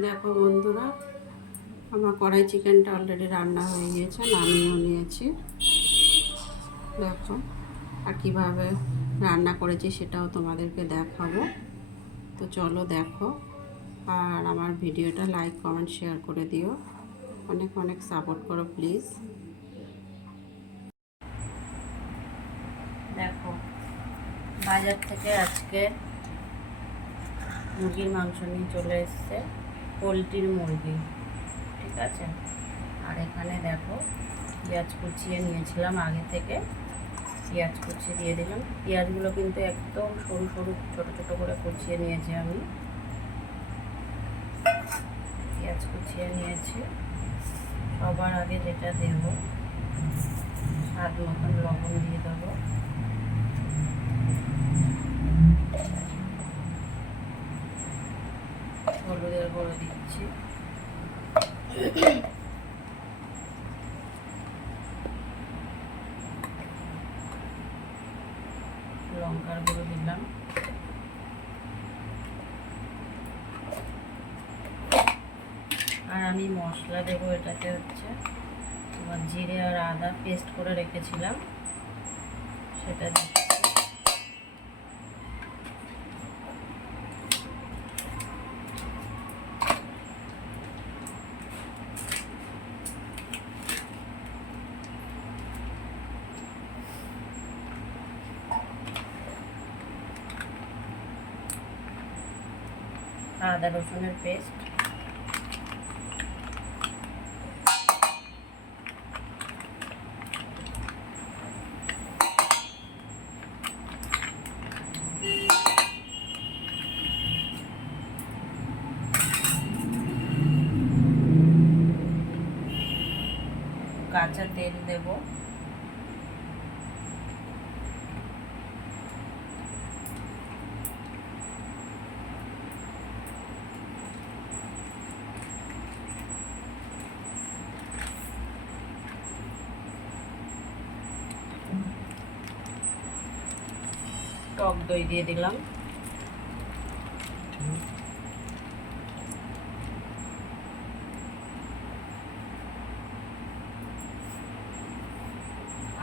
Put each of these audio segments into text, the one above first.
দেখো বন্ধুরা, আমার কড়াই চিকেনটা অলরেডি রান্না হয়ে গিয়েছে, নামিয়েও নিয়েছি। দেখো, আর কীভাবে রান্না করেছি সেটাও তোমাদেরকে দেখাবো। তো চলো দেখো, আর আমার ভিডিওটা লাইক কমেন্ট শেয়ার করে দিও, অনেক অনেক সাপোর্ট করো প্লিজ। দেখো, বাজার থেকে আজকে মুরগির মাংস নিয়ে চলে এসছে, পোলট্রির মুরগি, ঠিক আছে। আর এখানে দেখো, পেঁয়াজ কুচিয়ে নিয়েছিলাম আগে থেকে, পেঁয়াজ কুচিয়ে দিয়ে দিলাম। পেঁয়াজগুলো কিন্তু একদম সরু সরু ছোট ছোট করে কুচিয়ে নিয়েছি আমি, পেঁয়াজ কুচিয়ে নিয়েছি। সবার আগে যেটা দেব, স্বাদ মতন লবণ দিয়ে দেবো, হলুদের গুঁড়ো দিচ্ছি, লঙ্কার গুঁড়ো দিলাম, আর আমি মশলা দেবো এটাতে হচ্ছে তোমার জিরে আর আদা পেস্ট করে রেখেছিলাম, সেটা দিচ্ছি। আদা রসুনের পেস্ট, কাঁচা তেল দেব, টক দই দিয়ে দিলাম,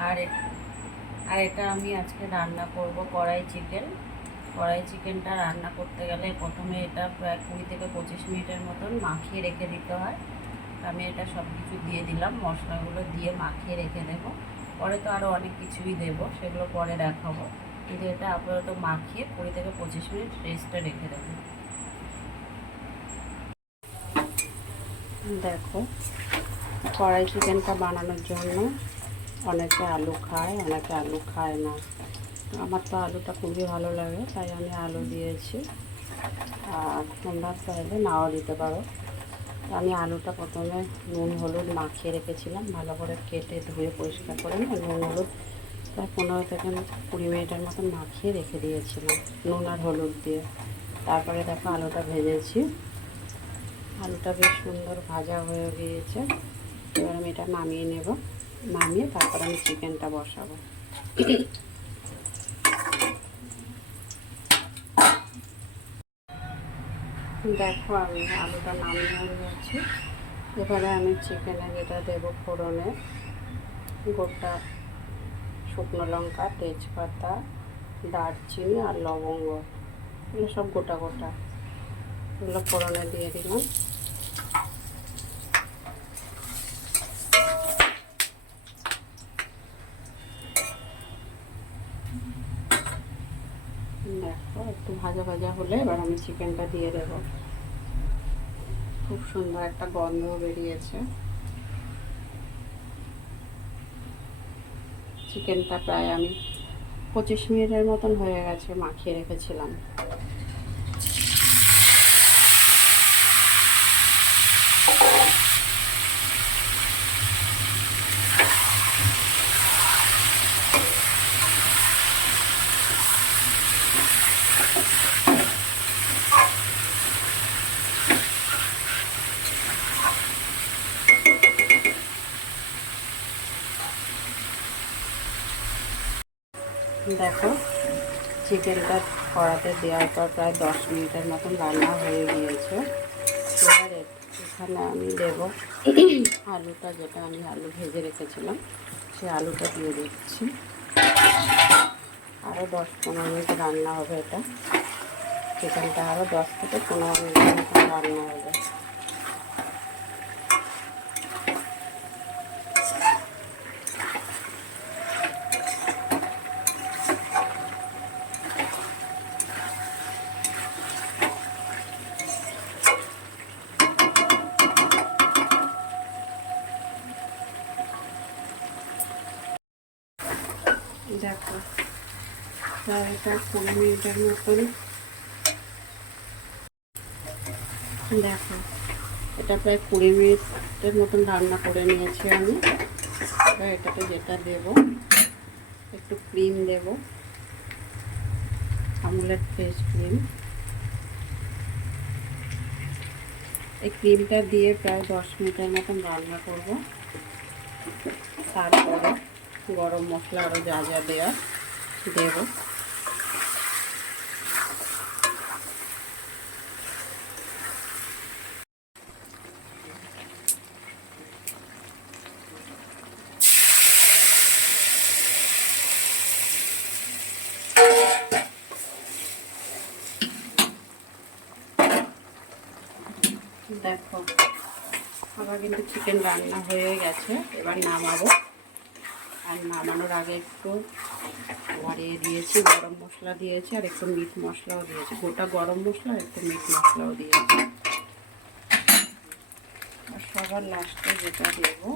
আর এটা আমি আজকে রান্না করব কড়াই চিকেন। কড়াই চিকেনটা রান্না করতে গেলে প্রথমে এটা প্রায় 20 থেকে 25 মিনিটের মতন মাখিয়ে রেখে দিতে হয়। আমি এটা সব কিছু দিয়ে দিলাম, মশলাগুলো দিয়ে মাখিয়ে রেখে দেবো। পরে তো আরও অনেক কিছুই দেবো, সেগুলো পরে দেখাবো, কিন্তু এটা আপাতত মাখিয়ে 20 থেকে 25 মিনিট রেস্টে রেখে দেবো। দেখো, কড়াই চিকেনটা বানানোর জন্য অনেকে আলু খায়, অনেকে আলু খায় না। আমার তো আলুটা খুবই ভালো লাগে, তাই আমি আলু দিয়েছি, আর তোমরা চাইলে নাও দিতে পারো। আমি আলুটা প্রথমে নুন হলুদ মাখিয়ে রেখেছিলাম, ভালো করে কেটে ধুয়ে পরিষ্কার করে নুন হলুদ প্রায় 15 থেকে 20 মিনিটের মতন মাখিয়ে রেখে দিয়েছিলাম নুন আর হলুদ দিয়ে। তারপরে দেখো আলুটা ভেজেছি, আলুটা বেশ সুন্দর ভাজা হয়ে গিয়েছে। এবার আমি এটা নামিয়ে নেব, নামিয়ে তারপর আমি চিকেনটা বসাবো। দেখো, আমি আলুটা নামিয়ে নিয়েছি। এবারে আমি চিকেনে যেটা দেবো ফোড়নে, গোটা শুকনো লঙ্কা, তেজপাতা, দারচিনি আর লবঙ্গ, এগুলো সব গোটা গোটা, এগুলো ফোড়নে দিয়ে দিলাম। দেখো, একটু ভাজা ভাজা হলে এবার আমি চিকেনটা দিয়ে দেবো। খুব সুন্দর একটা গন্ধ বেরিয়েছে। চিকেনটা প্রায় আমি 25 মিনিটের মতন হয়ে গেছে মাখিয়ে রেখেছিলাম। দেখো, চিকেনটা কড়াতে দেওয়ার পর প্রায় 10 মিনিটের মতন রান্না হয়ে গিয়েছে। এবারে এখানে আমি দেবো আলুটা, যেটা আমি আলু ভেজে রেখেছিলাম সেই আলুটা দিয়ে দিচ্ছি। আরও 10-15 মিনিট রান্না হবে এটা। চিকেনটা আরও 10 থেকে 15 মিনিটের মতো রান্না হবে। দেখো প্রায় এটা 15 মিনিটের মতন, দেখো এটা প্রায় 20 মিনিটের মতন রান্না করে নিয়েছি আমি। এবার এটাতে যেটা দেব, একটু ক্রিম দেব, আমুলের ফ্রেশ ক্রিম। এই ক্রিমটা দিয়ে প্রায় 10 মিনিটের মতন রান্না করব। তারপরে গরম মশলা আরও যা যা দেওয়া দেব। দেখো আমার কিন্তু চিকেন রান্না হয়ে গেছে। এবার নামাবো। আর নামানোর আগে একটু বাড়িয়ে দিয়েছি, গরম মশলা দিয়েছি আর একটু মিট মশলাও দিয়েছি, গোটা গরম মশলা আর একটু মিট মশলাও দিয়েছি। আর সবার লাস্টে যেটা দেবো,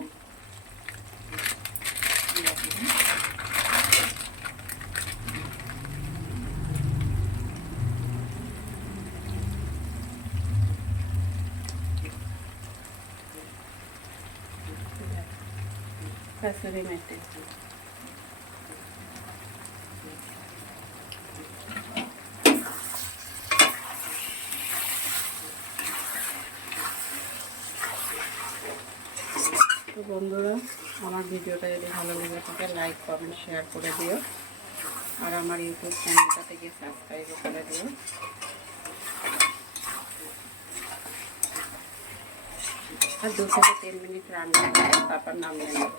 কাসুরি মেথি। তো বন্ধুরা, আমার ভিডিওটা যদি ভালো লেগে থাকে লাইক কমেন্ট শেয়ার করে দিও, আর আমার ইউটিউব চ্যানেলটা থেকে সাবস্ক্রাইবও করে দিও। আর 2 থেকে 3 মিনিট রান্না করে তারপর নামিয়ে নেব।